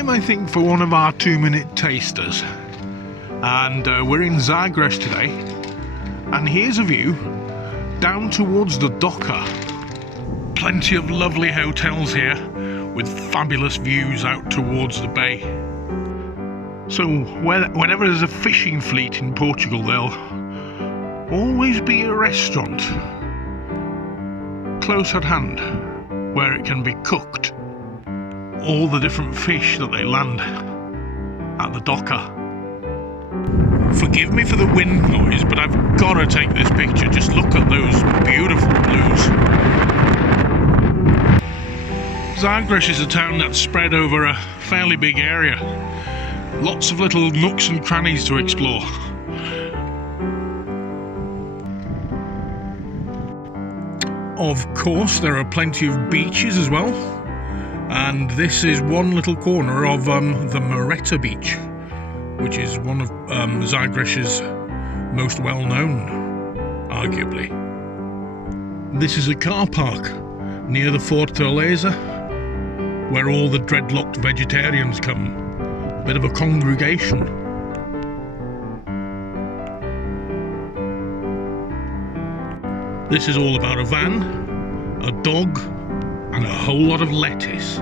time, I think, for one of our 2-minute tasters. And we're in Sagres today. And here's a view down towards the Docker. Plenty of lovely hotels here with fabulous views out towards the bay. So whenever there's a fishing fleet in Portugal, there'll always be a restaurant close at hand where it can be cooked. All the different fish that they land at the Docker. Forgive me for the wind noise, but I've got to take this picture. Just look at those beautiful blues. Sagres is a town that's spread over a fairly big area. Lots of little nooks and crannies to explore. Of course, there are plenty of beaches as well. And this is one little corner of the Moreta beach, which is one of Zagres' most well-known, arguably. This is a car park near the Fortaleza, where all the dreadlocked vegetarians come. A bit of a congregation. This is all about a van, a dog, and a whole lot of lettuce.